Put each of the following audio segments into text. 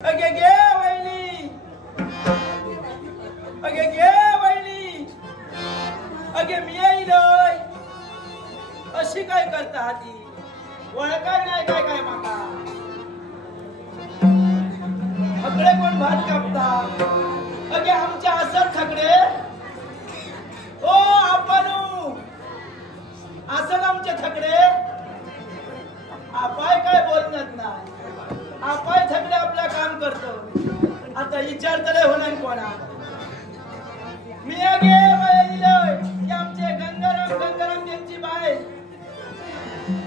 अगे गे वहिनी, अगे गे वहिनी, अगे मी येईलोय. अशी काय करता ती वळखाय नाही काय काय माका. सगळे कोण भात कापता. अगे आमच्या असत सगळे ओ आपणू असत आमचे थकडे. आपाय काय बोलत नाही. आपाय थकडे आपला काम करतो. आता विचारतले होणार कोणा. मी अगे वळलोय की आमचे गंगाराम त्यांची बाय.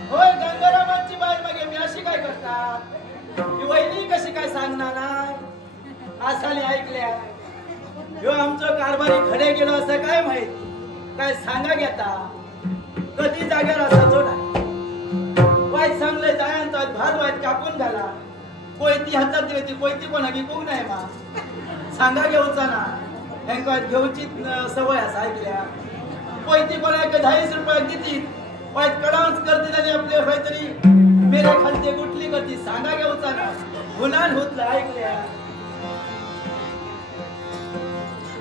होय गंगारामांची बाय. मग मी अशी काय करतात ही वहिनी कशी काय सांगणार नाही. असाने ऐकल्या ह्यो आमचं कारभारी खडे गेलो असं काय माहित. काय सांगा घेता कधी जाग्यावर असायचो ना. वाईट सांगले जायांचा भात वाईट कापून घाला. कोयती हातात दिली कोयती कोणा विकूक नाही मा. सांगा घेऊचा ना हेंका घेऊची सवय असा ऐकल्या. कोयती कोणा 10 रुपयाक दिती वाईट कडावच करते आणि आपले काहीतरी मेरे खालते गुटली करती. सांगा घेऊचा ना गुन्हान होतला ऐकल्या.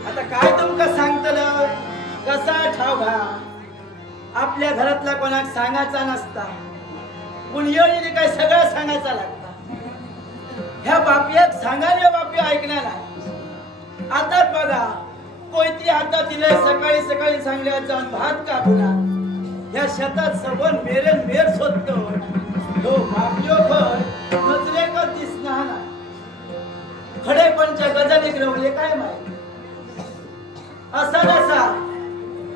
आता काय तुमका सांगतलं कसा ठावघा. आपल्या घरातला कोणाक सांगायचा नसता. कुणीही काय सगळं सांगायचा लागता. ह्या बापियाक सांगायला बापी ऐकणार नाही. आता बघा कोयती हातात दिले सकाळी सकाळी सांगल्या जाऊन भात कापला. या शेतात सबन मेरे मेर शोधतो. तो बापियो घर नजरे का दिसणार नाही. खडेपणच्या गजाली गिरवले काय माहिती. असा नसा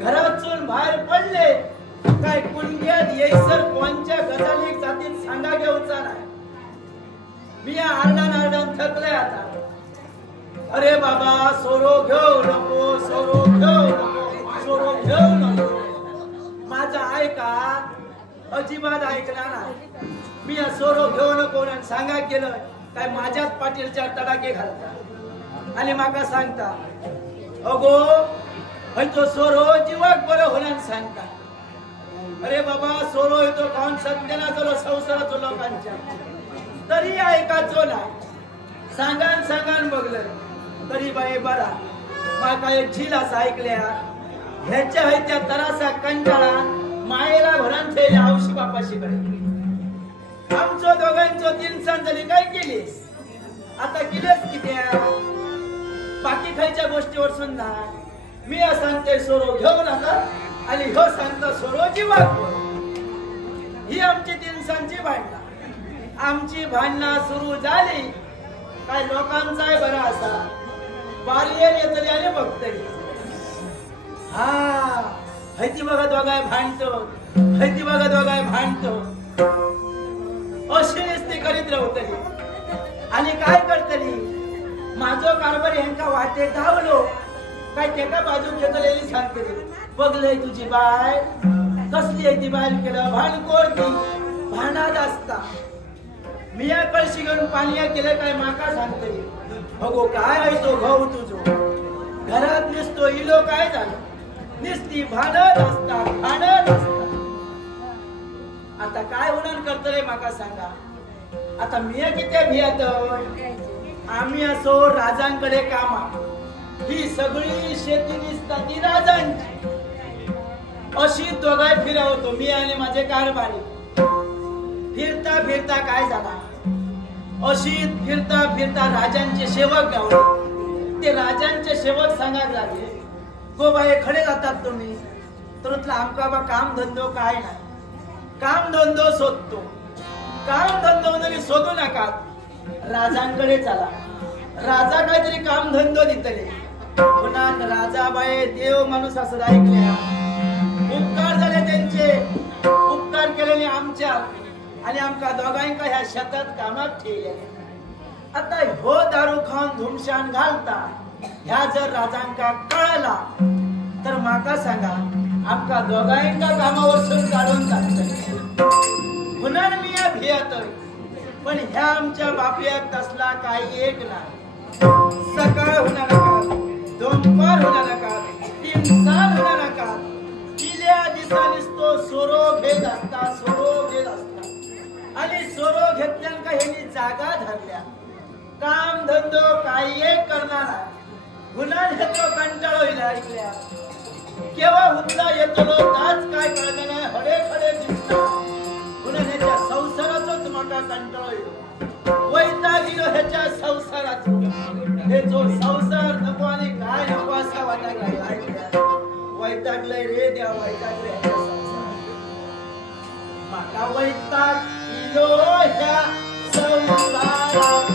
घरातून बाहेर पडले काय कुंड्यात येईसर कोणच्या गजाली जातीत सांगा घेऊचा नाही. मी आरडान थकले आता. अरे बाबा सोरो घेऊ नको, सोरो घेऊ नको, सोरो घेऊ नको. माझा ऐका अजिबात ऐकणार नाही. मी सोरो घेऊ नको सांगा केलं काय माझ्याच पाटीलच्या तडाके घालता आणि माका सांगता अगो तो सोरो जीवाक बरं होणार सांगता. अरे बाबा सोरो येतो खाऊन सत्याना चलो संसाराचो लोकांच्या तरी ऐकाचो नाही. सांगान बघलं तरी बाई बरा. माका एक झील असं ऐकल्या ह्याच्या हैत्या तरासा कंटाळा मायेला भरान थेल्या हौशी बापाशी कडे. आमचो दोघांचो 3 सण झाली काय केलीस. आता केलेस कित्या बाकी खायच्या गोष्टीवर सुद्धा मी सांगते सोरो घेऊ नका आणि ह्यो सांगता सोरोची वाट. ही आमची 3 सणची भांडणं. आमची भांडणं सुरू झाली काय लोकांचा बरा असा बारी येतली आणि बघतली. हा हैती बघा दोघाय भांडतो, हैती बघा दोघाय भांडतो. अशी नुसती करीत राहतली आणि काय करतली. माझो कारभार यांका वाटे धावलो काय तेका बाजू घेतलेली सांगतली. बघलंय तुझी बाय कसली आहे ती बाय केलं भांडकोर ती भांडात असता. मिया कळशी घेऊन पाणी केलं काय माका सांगते. बघो काय आहे तो भाऊ तुझो घरात निसतो इलो काय झालं निसती भांडत असता. आता काय होणार करतो रे माका सांगा. आता मिया किती भियात. आम्ही असो राजांकडे कामा. ही सगळी शेती निसता ती राजांची. अशी दोघाय फिरवतो मी आणि माझे कारभारी. फिरता फिरता काय झाला अशी फिरता फिरता राजांचे सेवक गावले. ते राजांचे सेवक सांगायला लागले गो बाई खडे जातात तुम्ही तर आमका बा काम धंदो काय नाही. काम धंदो शोधतो. काम धंदो तरी शोधू नका राजांकडे चला. राजा काहीतरी काम धंदो दितले. पुन्हा राजा बाई देव माणूस असं ऐकल्या. उपकार झाले त्यांचे. उपकार केलेले आमच्या आणि आमका दोघांका ह्या शेतात कामात ठेवले. आता हो दारू खाऊन धुमशान घालता ह्या जर राजांका कळला तर माका सांगा आमका दोघांका कामावर काढून टाकत. पुन्हा मी या भियातोय पण ह्या आमच्या बापियात तसला काही एक नाही. सकाळ होणार नका, दुपार होणार नका, 3 साल होणार नका. तिल्या दिसानीच तो सोरो घेत असता, सोरो घेत असता. आणि सोरो घेतल्यानका ह्यांनी जागा धरल्या. काम धंदो काही एक करणारा गुन्हा तो कंटाळो ऐकल्या केव्हा हुंदा येतो ताच काय कळलं नाही हडे खडे दिसता गुन्ह्याच्या संसाराचाच मोठा कंटाळो येतो वैतागिलो ह्याच्या संसाराचा हे जो संसार नको आणि काय नको असा वाटायला वैतागलंय रे देवा वैतागले ह्याच्या संसारात माका वैताग इलो ह्या संसारात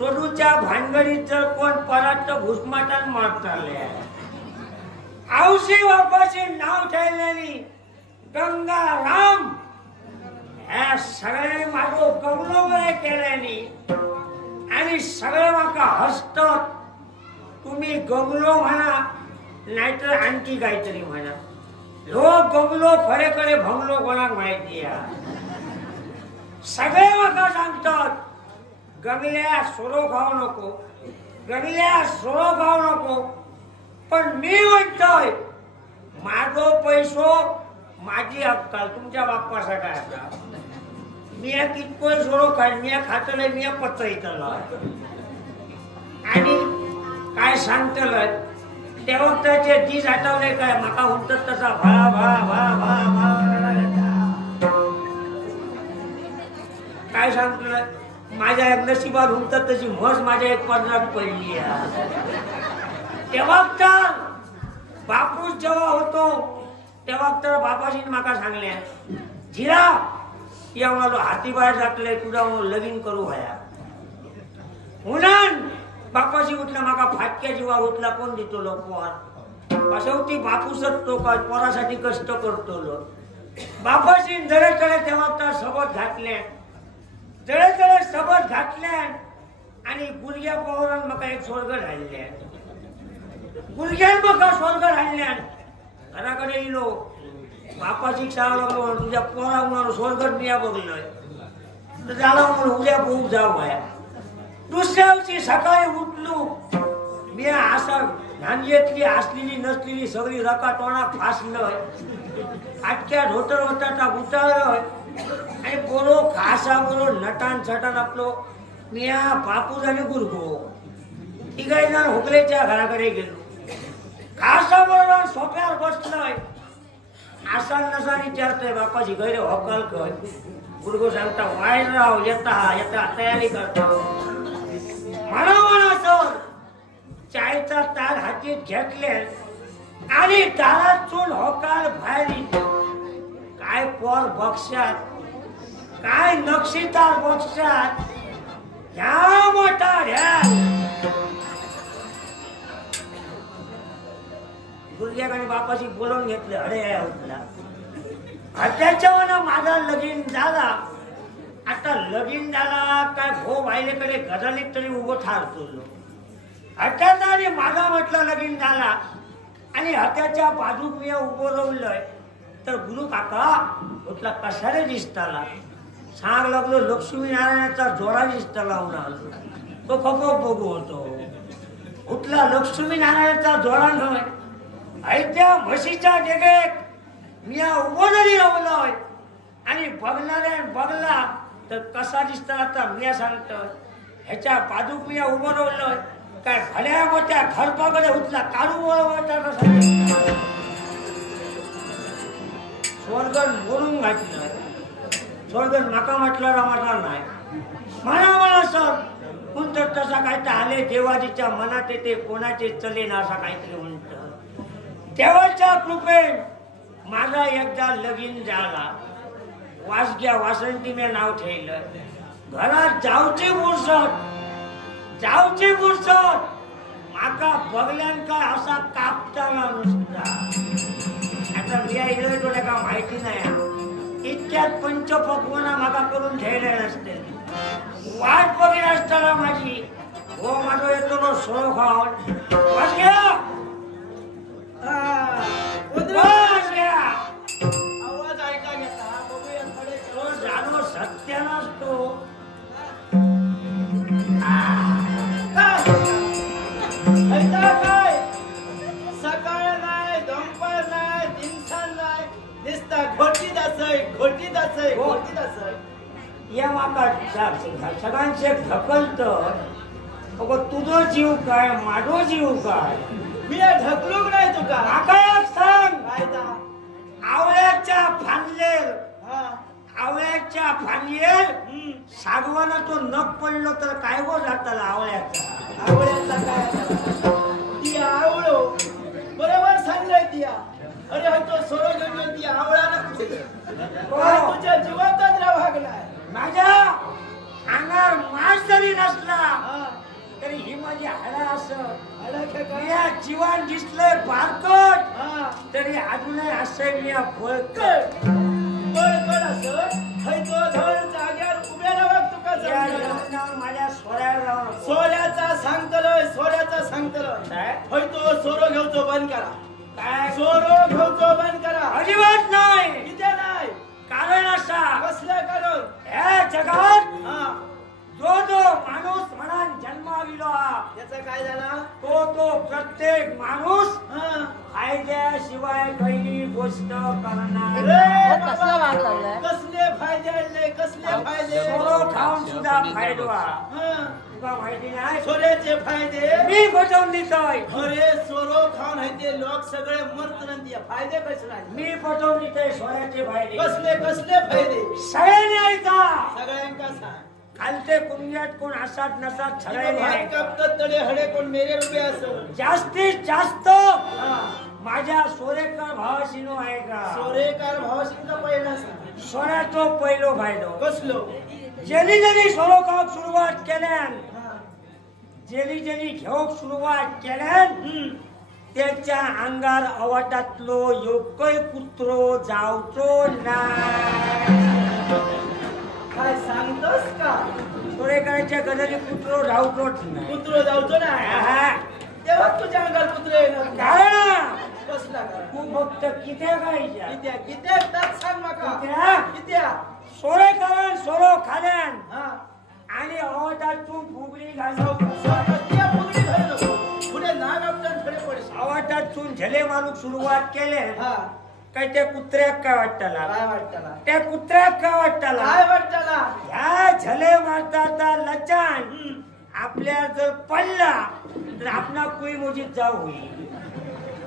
सोडूच्या भानगडीत जर कोण परत घुसमाटात मारताले औषधी वापाचे नाव ठेवलेली गंगा राम ह्या सगळे माझं गमलो बरे केल्यानी आणि सगळे माका हसतात तुम्ही गमलो म्हणा नाहीतर आणखी काहीतरी म्हणा ह्यो गमलो खरेखरे भंगलो कोणाक माहिती सगळे माका सांगतात गमल्या सोरो खाऊ नको गमल्या सोरो खाऊ नको पण मी म्हणतोय माझो पैसो माझी अक्कल तुमच्या बाप्पासाठी आता मी कितकोय सोरो खाईन मी खातले मी पचयतलो आणि काय सांगतलं त्या वक्ताचे दीस आठवले काय माका म्हणतात तसा भा भा भा भा भा काय सांगतोय माझ्या एक नशिबात म्हणतात तशी म्हस माझ्या एक पदरात पडली तेव्हा तर बापूस जेव्हा होतो तेव्हा तर बापाशी माका सांगल्या झिरा या म्हणालो हाती बाहेर जातले तुझा लगीन करू व्हाया म्हणून बापाशी उठला माका फाटक्या जीवा उठला कोण देतो लोक शेवटी बापूसच तो का पोरासाठी कष्ट करतो बापाशी जरे तळे तेव्हा तर सोबत घातले जळे तळे सोबत घातले आणि गुडघ्या पोरान मका एक स्वर्ग राहिले गुडघ्यान मका स्वर्ग राहिले घराकडे येलो बापाशी सांगलो तुझ्या पोरा म्हणून स्वर्ग मिया बघलोय तर झाला म्हणून उद्या खूप जाऊ बाया दुसऱ्या दिवशी सकाळी उठलो मी असं नांदेतली असलेली नसलेली सगळी रका तोंडा फासलोय आटक्या ढोटर होता गुटाळलोय आणि बोलो खासा बोलो नटान छटान आपलो मिया बापूस आणि गुरगो तिघाई जण हुकलेच्या घराकडे गेलो खासा बोलून सोप्यावर बसलोय असा नसा विचारतोय बापाची गैर हॉकल कर गुरगो सांगता वाईट राव येता तयारी करता म्हणा सर चायचा तार हातीत घेतले आणि दारात चूल होकाल बाहेर काय पोर बक्षात काय नक्षीदार बक्षात ह्या मोठा ह्या गुडघ्याकडे बापाशी बोलवून घेतले अरे उठला त्याच्यावर माझा लगीन झाला आता लगीन झाला काय भो बायलेकडे गजालीत तरी उभं ठारतो हत्याचा आणि माझा म्हटलं लगीन झाला आणि हत्याच्या बाजूक मी उभं राहिलोय तर गुरु काका म्हटला कशाने दिसताला सांग लागलो लक्ष्मीनारायणाचा जोडा दिसताला म्हणून तो खपो बघू होतो उठला लक्ष्मीनारायणाचा जोडा नव्हे ऐत्या म्हशीच्या डेगेत मी उभं जरी राहिलोय आणि बघणाऱ्या बघला तर कसा दिसताला तर मी सांगतो ह्याच्या बाजूक मी उभं राहिलोय काय भल्या मोठ्या खरपाकडे उठला काढू स्वर्गन बोलून घातलं स्वर्गन नका म्हटलं रमाला नाही म्हणा सर म्हणतो तसा काय तर आले देवाजीच्या मनात येते कोणाचे चले ना असा काहीतरी म्हणत देवाच्या कृपेन माझा एकदा लगीन झाला वासग्या वासंती मी नाव ठेवलं घरात जाऊची बुरसत माका बघल्यान काय असा कापताना नुसता आता बिया इकडे का माहिती नाही इतक्यात पंचपक्वाना माका करून ठेवले नसते वाट बघित असताना माझी हो माझा येतो नो सोळ खाऊन आवाज ऐका घेता बघूया तो जाणो सत्य नसतो काय सकाळ नाही दुपार नाही दिवसां नाही दिसता घोटीत असय या माका सगळ्यांचे ढकलत तुझो जीव काय माझो जीव काय मी ढकलूक नाही तुका माका एक सांग काय आवळ्याच्या फांदलेर सागवाना तो नख पडलो तर काय गो जाताला आवळ्याचा काय ती आवळो बरोबर सांगलंय तिया अरे हा तो सोरो घेऊन ती आवळा ना तुझ्या जीवातच भागलाय माझ्या अंगावर मास जरी नसला तरी ही माझी हाडा असं जीवन दिसलंय बारकट तरी अजूनही असं मी बळकट असं तो धड जाग्यावर उभे राहा तुका माझ्या सोऱ्याचा सांगतलोय होय तो सोरो घेऊचो बंद करा काय सोरो घेऊचो बंद करा अजिबात नाही किती नाही कारण असा कसलं कारण ह्या जगात जो माणूस म्हणान जन्माविलो याचा काय झाला तो प्रत्येक माणूस फायद्याशिवाय पहिली गोष्ट करणार कसले फायदे सोरो खाऊन सुद्धा फायदा तुका माहिती नाही सोऱ्याचे फायदे मी पटवून देतोय अरे सोरो खाऊन आहे ते लोक सगळे मरत फायदे कसे नाही मी पटवून देतोय सोन्याचे फायदे कसले कसले फायदे सगळ्यांनी ऐका सगळ्यांका सांग खालते कुंड्यात कोण असात नसात सगळ्यांनी भात ऐका कापतात तडे हडे कोण मेरे रुपये असं जास्तीत जास्त हा. माझ्या सोरेकर भावाशीनो आहे का सोरेकार भावाशींचा पहिला सांग सोन्याचो पहिलो फायदो कसलो जेली जेली सोरो खाऊक सुरुवात केल्यान हा. जेली जेली घेऊक सुरुवात केल्यान त्याच्या अंगार अवाटातलो योग्य कुत्रो जावचो नाही काय सांगतोस का सोरेकरांच्या गजरी कुत्रो जावचोच नाही कुत्रो जाऊचो ना आहा. तेव्हा तुझ्या अंगात कुत्रे येणार कारण कसला कारण तू फक्त कित्या गायच्या कित्या कित्या तास सांग माका कित्या? कित्या सोरेकरान सोरो खाल्यान हा आणि अवाटातून फुगडी घालून कित्या फुगडी घालू नको पुढे नाग आपल्याला थोडे पडशील अवाटातून झले मारूक सुरुवात केले हा काय त्या कुत्र्याक काय वाटताला काय वाटताला त्या कुत्र्याक काय वाटताला काय वाटताला ह्या झले मारता लचान आपल्या जर पडला तर आपला कुई मोजीत जाऊ होईल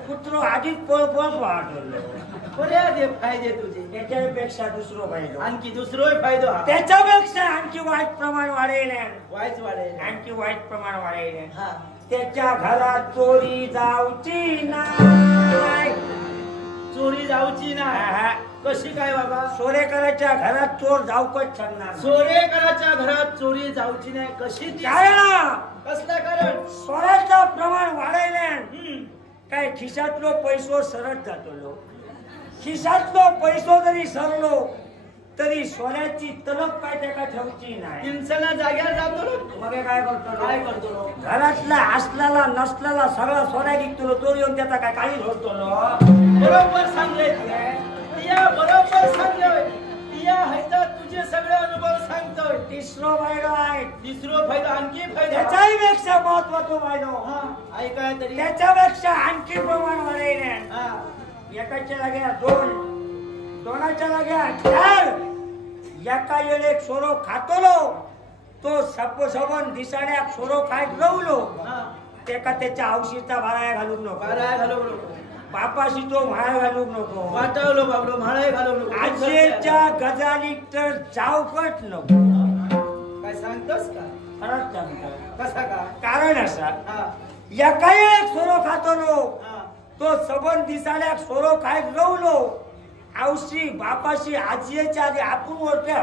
कुत्रो आधीच पळ पळ पाहतो बरे दे फायदे तुझे त्याच्यापेक्षा दुसरो फायदो आणखी दुसरोय फायदो हा. त्याच्यापेक्षा आणखी वाईट प्रमाण वाढेल वायच वाढेल आणखी वाईट प्रमाण वाढेल हा त्याच्या घरात चोरी जाऊची नाही चोरी जाऊची ना आहा. कशी काय बाबा सोरेकराच्या घरात चोर जाऊकच शकणार सोरेकराच्या घरात चोरी जाऊची नाही कशी ती कारण कसला कारण सोऱ्याचं प्रमाण वाढायला हम्म. काय खिशातलो पैसो सरत जातो खिशातलो पैसो जरी सरलो तरी सोन्याची तलप काय त्याका ठेवची नाही हिंसना जाग्यावर जातो ना मग काय करतो काय करतो घरातला असलेला नसलेला सगळा सोन्या निघतो तो येऊन त्याचा काय काही धरतो बरोबर सांगले तिया बरोबर सांगलोय तिया हैता तुझे सगळे अनुभव सांगतोय तिसरो फायदा आहे तिसरो फायदा आणखी फायदा त्याच्याही पेक्षा महत्वाचा फायदा हा ऐकाय तरी त्याच्यापेक्षा आणखी प्रमाण वाढेल हा एकाच्या जाग्या दोन दोनाच्या जाग्या चार एका येळ एक सोरो खातलो तो सबन दिसाड्याक सोरो खायत रवलो हा त्याका त्याच्या औषधीचा भाराया घालूक नको बारा घालवू नको बापाशी तो म्हाळा घालूक नको वाटावलो बाबडो म्हाळाय घालवू नको आजेच्या गजाली तर जावकट नको काय सांगतोस का खरंच सांगतो कसा का कारण असा हा एका एक सोरो खातलो हा तो सबन दिसाड्याक सोरो खायत रवलो औशी बापाशी आजीच्या आधी आपण ओळख्या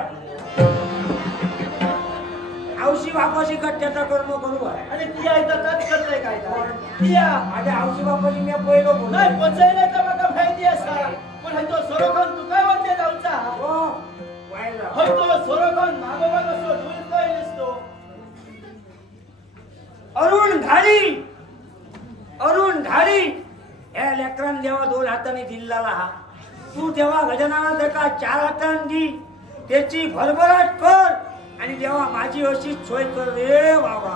औशी बापाशी त्याचा कर्म करू आहे आणि तिया इथं काय करताय काय तिया माझ्या औशी बापाशी मी पहिलो बोललो नाही पोचायला तर माका माहिती असा पण हे तो सोरोखन तू काय म्हणते जाऊचा हो वायला होय तो सोरोखन मागोबा कसो ढुलतोय नसतो अरुण घाडी या लेकरान देवा दोन हाताने दिल्लाला हा तू तेव्हा गजानना का चार हाताने दी त्याची भरभराट कर आणि देवा माझी अशी सोय कर रे बाबा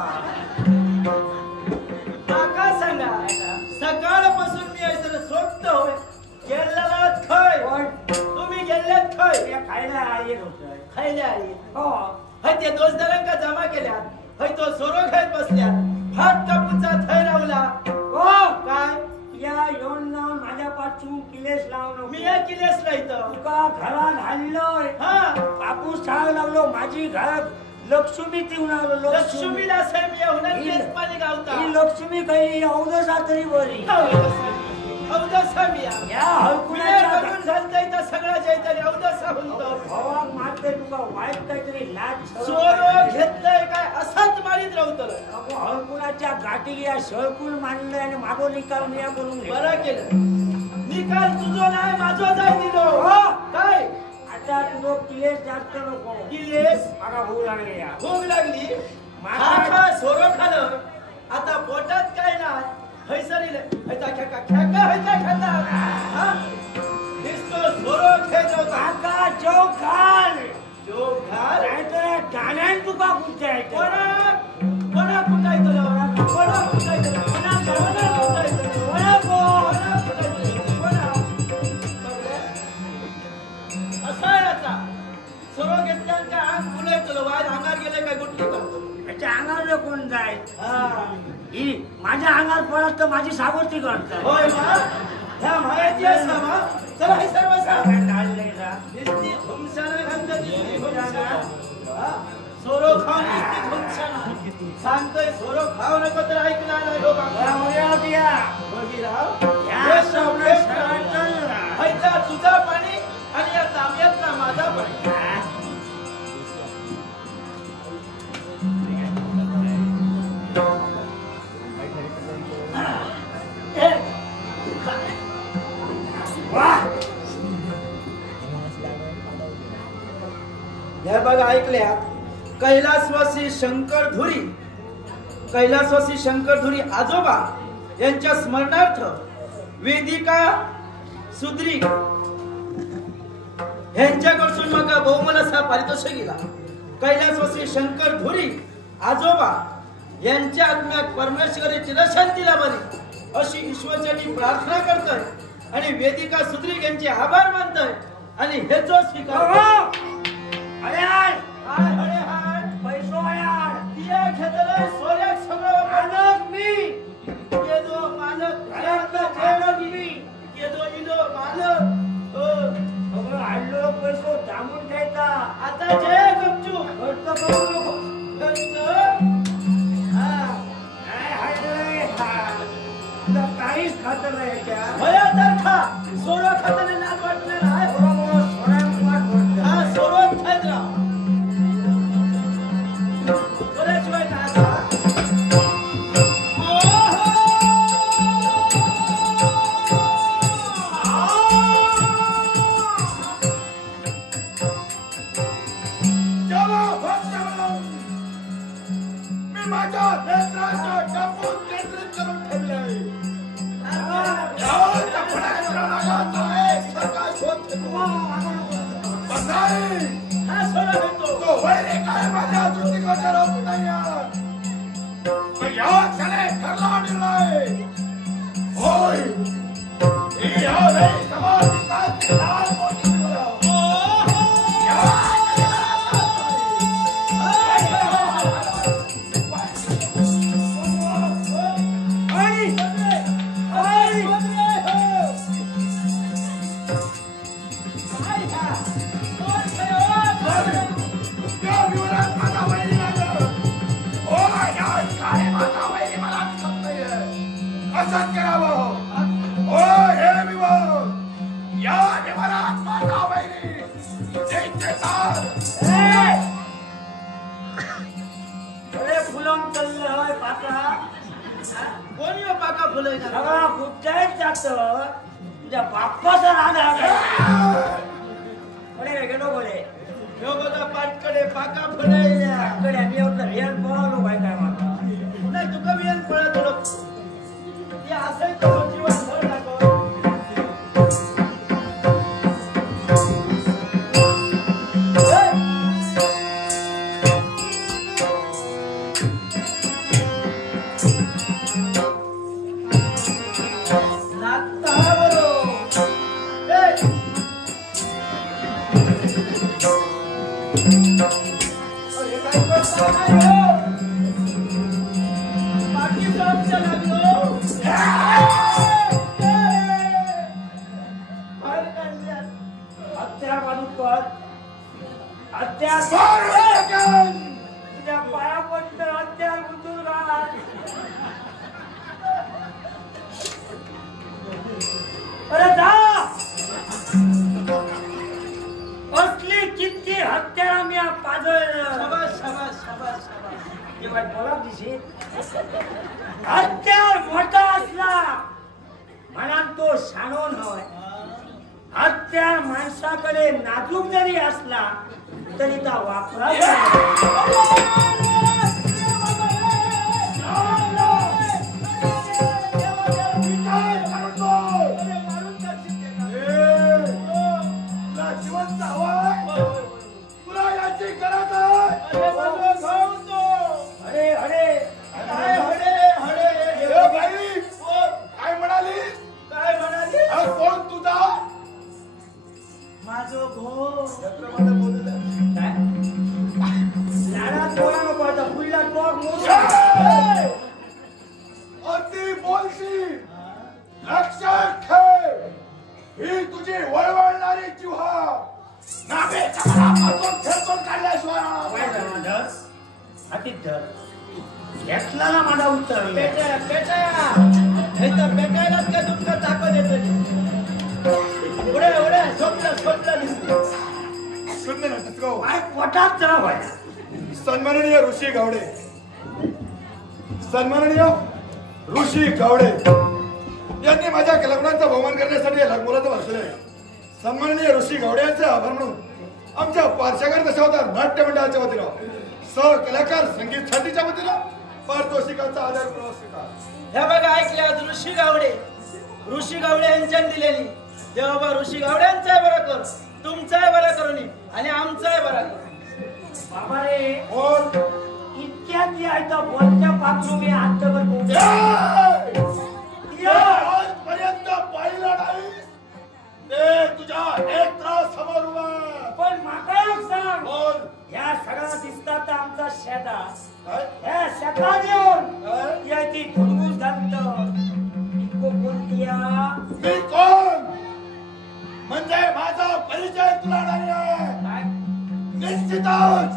काका सांगा सकाळपासून मी असं सोडतोय गेलेला खय पण तुम्ही गेलेत खय या खायला येत होत खायला आई हो हय ते दोस्तदारांका जमा केल्यात हय तो सोरो खायत बसल्यात हात कापूचा थय रावला हो काय या येऊन जाऊन माझ्या पाचून किलेस लावलो मी या किलेस राहतो तुका घरात हल्लोय हा कापूस सांग लागलो माझी घरात लक्ष्मी ती लागलो लक्ष्मीला साहेब मी होणार केस पाणी गावता ही लक्ष्मी काही अवदसा तरी बरी अवदसा मिया या हळकुण्याच्या करून झालतंय तर सगळा जैतरी अवदसा म्हणतो भावाक मारते तुका वाईट काहीतरी लाज चोरो घेतलंय काय असाच मारीत राहतो हळकुणाच्या गाठी या शळकुल मानलंय आणि मागो निकाल मिया बोलून घेतला. बरं केलं निकाल तुझो नाही माझो जाय दिलो काय आता तुझं किलेस जास्त नको किलेस मला होऊ लागले या भूक लागली खा सोरो खालं आता पोटात काय नाही हैसरीले हैता खेका खेका हैता खाता हा दिसतो सोरो खेत होता काका चौकाल जो घाल नाहीतर ठाण्यान तुका कुठे कोणा कोणा कुठायतो कोणा कुठायतो कोणा असा याचा सोरो घेतल्यान काय आग फुलायतो वाय अंगार गेले काय गुटली करतो त्याच्या अंगावर कोण जाय हा. ही माझ्या अंगावर पडत तर माझी सावरती करतात. होय ना ह्या माहिती आहे सामा चला हे सर्व सांग चाललंय का नुसती खुमशानं घालतं, नुसती खुमशानं. हा? सोरो खाऊ नुसती खुमशानं. सांगतोय सोरो खाऊ नको तर ऐकला नाही हो बाबा. बघिराव, या हे सगळं सगळे सगळं खायचा तुझा पाणी आणि या तांब्यातला माझा पाणी. हे बघा ऐकल्या कैलासवासी शंकरधुरी आजोबा यांच्या स्मरणार्थ वेदिका सुद्री यांच्याकडून मग बहुमल असा पारितोषिक गेला. कैलासवासी शंकरधुरी आजोबा यांच्या आत्म्यात परमेश्वरी चिरशांती लाभावी अशी ईश्वरचरणी प्रार्थना करतोय आणि वेदिका सुद्री यांचे आभार मानतोय आणि हे जो स्वीकार अरे हाय अरे हाय पैसो यार दिया घेतलं सोऱ्यात सगळं मालक मी ये दो मालक मी ये दो इलो मालक सगळं हल्लो पैसो थांबून घ्यायचा. आता जे गपचूप खर्च करू नको. काहीच खातं नाही याच्या भया तर खा सोरो खाताना नाद वाटणार आहे. हा सोरोत खात राहा. सोऱ्याशिवाय काय खा. मी माझ्या नेत्राचा टापून केंद्रित करून ठेवलंय. हा सोरो घेतो. तो वैरी काय माझ्या दृष्टिकोनात होत नाहीये. या क्षणी ठरला निर्णय होय. ही हवे समाधिकाची लाल मोठी असंच करावं. ओ हे विवाह या निवारात माझा वैरी जयकार. अरे फुलं चाललं पाका कोणी हो पाका फुलं सगळा कुठच्याच जात तुझ्या बाप्पाचा राग आहे. गेलो बोले ह्यो बघा पाटकडे पाका फुलं कडे आम्ही एवढं रिअल पळालो काय काय माता नाही तुका बियान पळत होतो. ते असं तो जीवन धर टाको. तुझ्या पाया पडतं हत्यार गुंतून राहणार. अरे जा असली किती हत्यार मी पाजळलं. शाबास शाबास शाबास शाबास. हे बाई बोला दिसे हत्यार मोठा असला म्हणा तो शाणो नव्हे. हत्यार माणसाकडे नाजूक जरी असला तरी त्या वापरा. जिवंत हवाय तुला याची गरज आहे. अरे अरे काय हडे हडे ए बाई काय म्हणालीस. काय म्हणाली. कोण तुझा माझो भो त्याप्रमाणे बोललं. लाडात बोला नको आता बघ ए! अति बोलशी लक्षात ठेव ही तुझी वळवळणारी जिव्हा नाभेच्या मनापासून ठेचून काढल्याशिवाय राहणार नाही. घेतला ना माझा उत्तर पेट्या पेटायलाच का तुमचं ताकद येत उडे स्वप्न दिसतो. शून्य नाटक काय पोटात जरा व्हायला. सन्माननीय ऋषी गावडे, सन्माननीय ऋषी गावडे यांनी माझ्या कलागुणांचा बहुमान करण्यासाठी या लग्नाचं भाषण आहे. सन्माननीय ऋषी गावडे यांचे आभार म्हणून आमच्या पार्श्वगार दशावतार नाट्य मंडळाच्या वतीनं सहकलाकार संगीत साथीच्या वतीनं पारितोषिकांचा आदर स्वीकार. हे बघा ऐकल्या ऋषी गावडे यांच्याने दिलेली देवा ऋषी गावड्यांचाय बरं कर, तुमचाय बरं करून आणि आमचाय बरं कर. बाबा रे बोल. इतक्यात यायचा बोलच्या पाखरू मी आजवर आजपर्यंत पाहिलं नाही ते तुझ्या नेत्रासमोर उभा आहे. पण माका एक सांग, बोल. या सगळ्या दिसतात आमचा शेता, काय? या शेतात येऊन काय? या ती फुटबूस घालत कोणत्या मी कोण म्हणजे माझा परिचय तुला नाही आहे. निश्चितच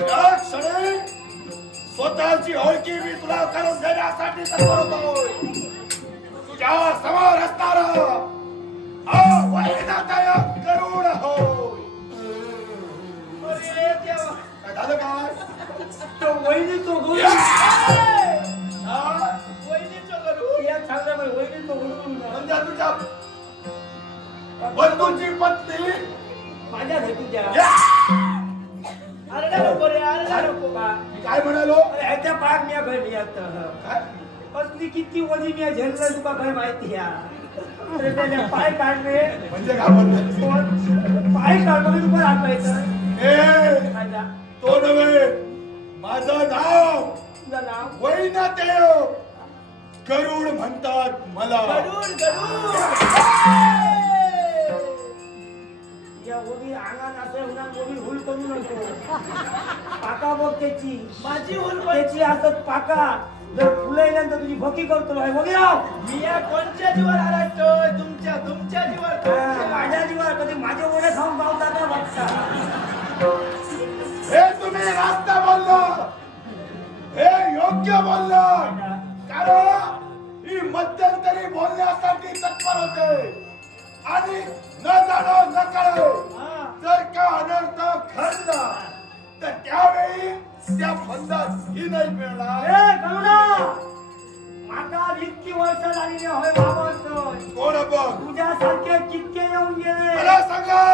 या क्षणी स्वतःची ओळखी मी तुला करून देण्यासाठी तत्पर होतोय. तुझ्या समोर असणारा हा वैनादायक गरुड होय. अरे देवा, काय झालं काय? तो वहिनी तो गुरु हा? वहिनीचं करू. या सांगा बाई, वहिनी तो गुरु म्हणजे तुझ्या बंधूची पत्नी माझ्या घरी द्या. अरे नको रे, अरे नको. मी काय म्हणालो? ह्याच्या पाक मी घरी येत काय? कसली किती वली मी झेललं तुका काय माहिती आहे. पाय काढले म्हणजे घाबरलं. पाय काढले तुला आठवायचं ए माझ्या तो नव्हे, माझं नाव तुझं नाव वैनादेव गरुड म्हणतात मला. गरुड या ओबी अंगात असं होणार, ओबी हुल करू नको. पाका बघ त्याची माझी हुल त्याची असत पाका जर फुलायल्यानंतर तुझी भकी करतो बघी राव. मी या कोणच्या जीवर आलाय तुमच्या जीवर. माझ्या जीवावर कधी माझे ओढे खाऊन पावता का बघता. हे तुम्ही रास्त बोलला, हे योग्य बोलला. कारण ही मध्यंतरी बोलण्यासाठी तत्पर होते आणि न जाणो न कळो जर का अनर्थ घडला तर त्यावेळी त्या फंदात ही नाही मिळणार. ए करुणा, माका इतकी वर्ष झालेली होय बाबा. कोण बघ तुझ्यासारखे कितके येऊन गेले. मला सांगा,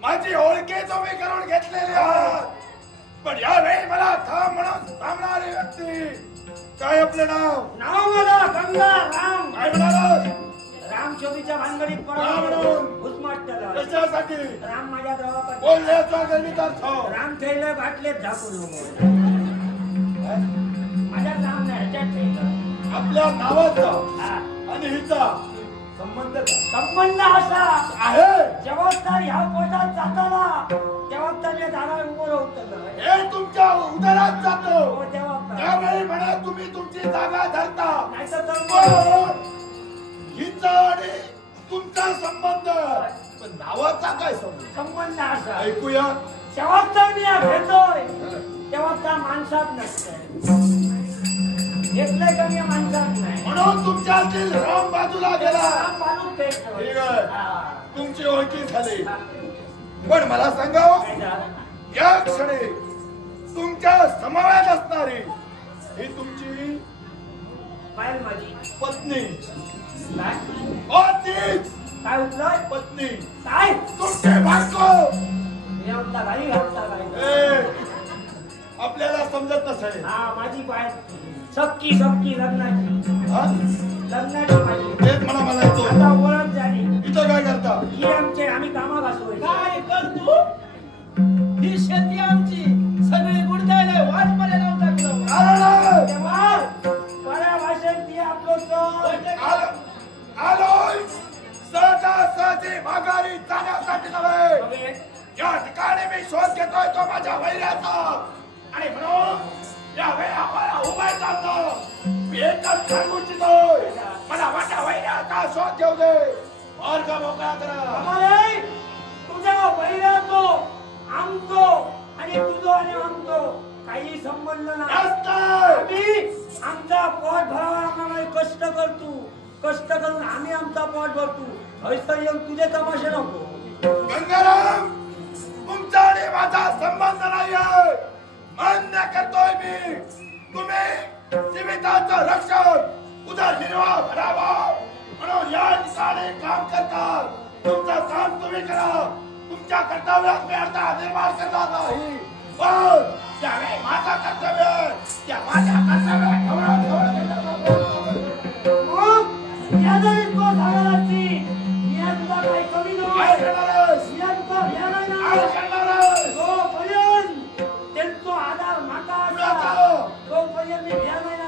माझी ओळखी तुम्ही करून घेतलेली आहात, पण यावेळी मला थांब म्हणून थांबणारी व्यक्ती. काय आपलं नाव? नाव मला गंगा राम. काय म्हणाला? राम शोभीच्या भानगडीत राम म्हणून. घुसमटलं. कशासाठी? राम माझ्या गावाकडे बोलण्याचा गणितात राम ठेवलं बाटलेत झाकून. माझ्या नाव नाही ह्याच्यात ठेवलं. आपल्या नावाचा हा. आणि हिचा संबंध काय? संबंध असा आहे. जेव्हा तर ह्या पोटात जाताना तेव्हा तर या झाडावर उभं होतं. हे तुमच्या उदरात जातो तेव्हा त्यावेळी म्हणा तुम्ही तुमची जागा धरता. नाही तर पण हिचा आणि तुमचा संबंध, पण नावाचा काय संबंध? संबंध असा ऐकूया. जेव्हा तर मी घेतोय तेव्हा त्या माणसात नसतंय. घेतलंय का मी माणसात नाही. म्हणून तुमच्यातील राम बाजूला गेला. राम बाजूत फेकतोय. ठीक आहे. हा. तुमची ओळखी झाली, पण मला सांगा, काय झालं? या क्षणी तुमच्या समवेत असणारी ही तुमची पायल माझी पत्नी. काय पत्नीच काय उठलंय पत्नी काय तुमचे बायको. मी म्हणता गाडी घालता गाडी. ए, आपल्याला समजत नसेल. हा माझी पाय सक्की लग्नाची हा? माझी. तेच म्हणा मला येतो. आता ओळख झाली. इथं काय करता? ही आम्ही कामा घासतोय. काय कर तू? ही शेती आमची सगळी गुडदायला वाट मध्ये लावून टाकलं. कारण तेव्हा बऱ्या भाषेत ती आपलं आलोय सहजासहजी माघारी जाण्यासाठी नव्हे. या ठिकाणी मी शोध घेतोय तो माझ्या वैराचा आणि म्हणून यावेळी आम्हाला उभा चालतो मी एकच सांगू इच्छितोय मला माझ्या वैराचा शोध घेऊ दे मार्ग मोकळा करा तुझ्या वैराचो आमचो आणि तुझो आणि आमचो काही संबंध नाही आमचा पोट भरावा आम्हाला कष्ट करतो कष्ट करून आम्ही आमचा पोट भरतो ऐसा येऊन तुझे तमाशे नको गंगाराम तुमचा आणि माझा संबंध नाही आहे मान्य करतोय मी तुम्ही जीविताचं रक्षण उदरनिर्वाह भरावा म्हणून या ठिकाणी काम करतात तुमचं काम तुम्ही करा तुमच्या कर्तव्यात मी अडथळा निर्माण करणार नाही पण ज्यावेळी माझा कर्तव्य त्या माझ्या कर्तव्यात त्यांचा आधार माता तोपर्यंत मी ध्यान नाही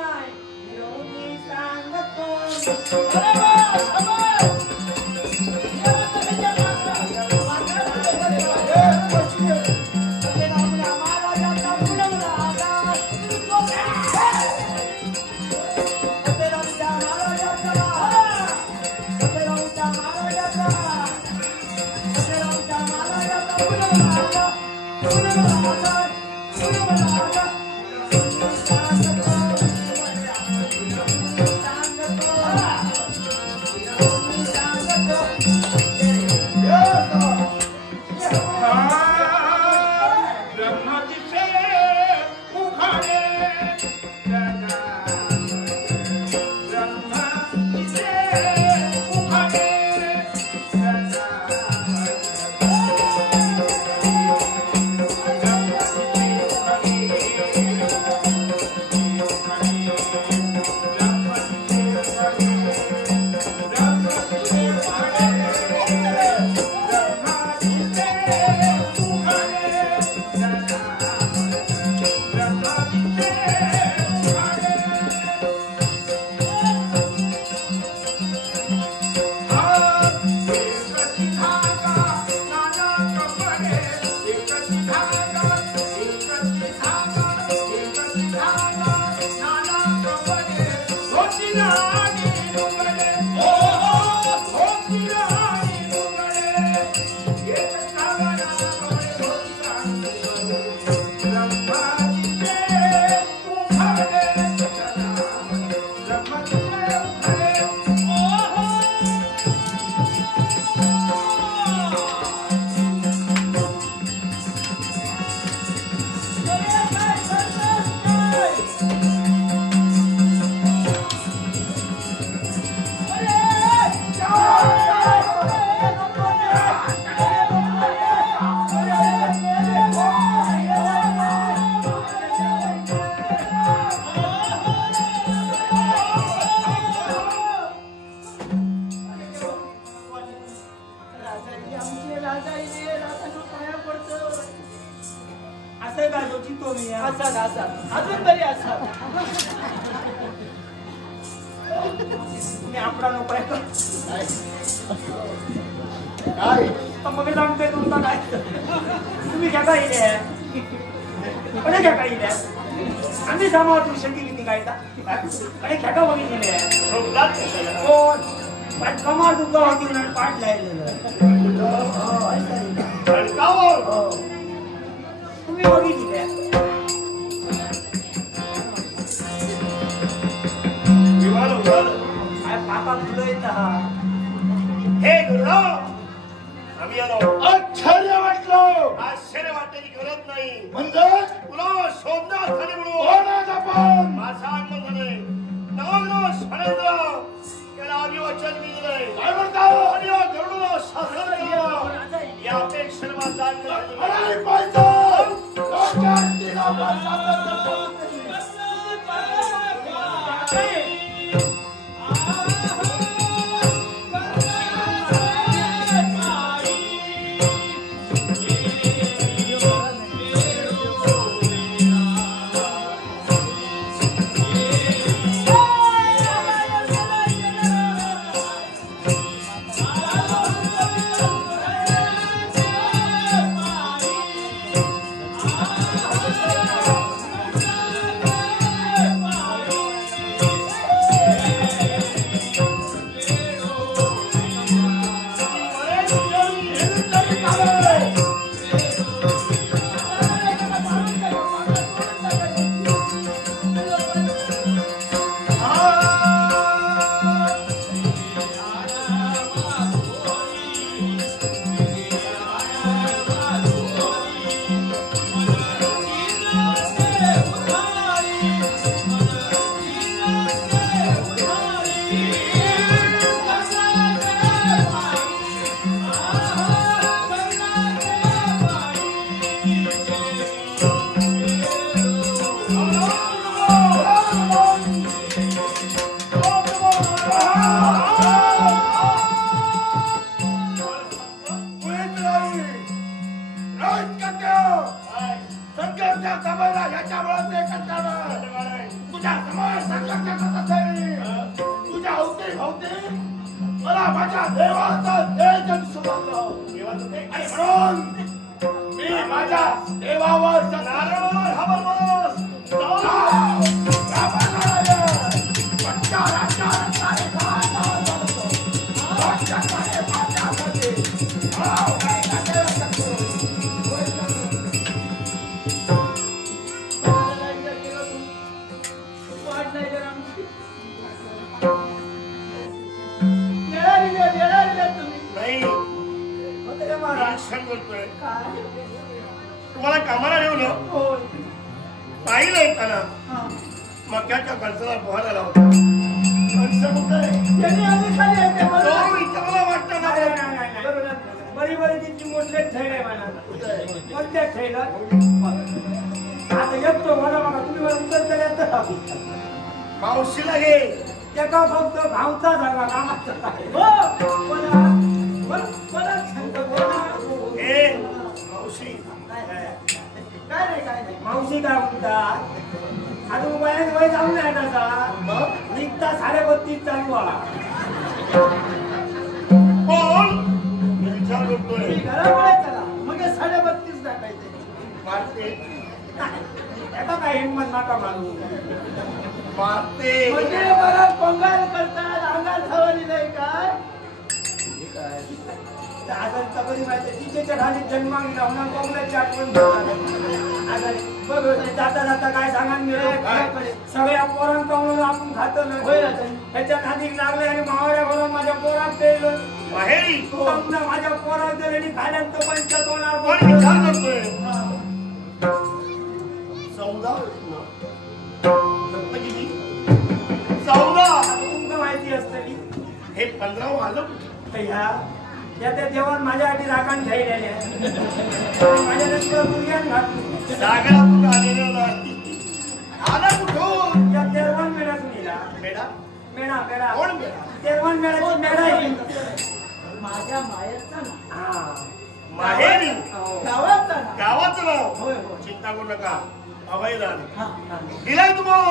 अजून तरी असा मी आपला नोकऱ्या काय मग सांगतोय तुमचा काय तुम्ही घ्या काय घ्या काही आम्ही सामावर तू शेती किती कायदा आणि खेका बघितलेले कमाल दुःख होती म्हणून पाठ तुम्ही बघितले पापा तुला येत हे गुरुराव आम्ही आलो आश्चर्य वाटलं आश्चर्य वाटण्याची गरज नाही म्हणजे तुला शोधणार झाले म्हणून माझा आगमन झाले नवग्रह स्मरेंद्र याला अभिवचन मी दिलंय काय म्हणता आणि गरुडला शासन केलं या अपेक्षेने माझा आगमन अरे पाहिजे रोहित कट्ट्या संघर्षाच्या सभेला याच्यामुळे ते कंटाळलं तुझ्या समोर संघर्ष करत असेल तुझ्या अवती मला माझ्या देवाचा तेज समजलं आणि म्हणून मी माझ्या देवावर नारळ हवस तुम्हाला कामाला ठेवलं पाहिलं येताना मक्याच्या कणसाला पोहायला लावतो वाटतं ना बरी बरी तिची मोठे थैले कोणत्या थैला आता येतो मला बघा तुम्ही मला उत्तर द्या मावशीला घे त्याचा फक्त गावचा झाला कामाचा मावशी मावशी काय म्हणतात अजून वयात वय जाऊन नाही तसा निघता 32.5 चालू कोण विचार करतोय मग 32.5 टाकायचे मारते त्याचा काय हिंमत नका मारू मारते म्हणजे मला पंगाल करतात अंगात हवाली नाही काय तरी माहिती तिच्या खाली जन्मांग लावणार कोंबड्याची आठवण जाता जाता काय सांगा सगळ्या पोरांकडून आपण खातो त्याच्या नादी लागले आणि मावळ्या भरून माझ्या पोरात पेलो माहेरी माझ्या पोरात जर आणि खाल्यानंतर पंचायत होणार कोण विचार करतोय 14 तुमचं माहिती असतं हे 15 आलं ह्या त्या जेवण माझ्यासाठी राखण घ्यायला माझ्या दुर्ग्यान घातली सागरातून आलेलं नाही आला कुठून या 13 मेळ्यातून येला मेढा मेळा मेळा कोण मेढा 13 मेळ्याची मेळा येईल माझ्या माहेरचा ना माहेरी गावाचा ना गावाचं नाव होय होय चिंता करू नका अभय राणी हा दिलाय तुम्हाला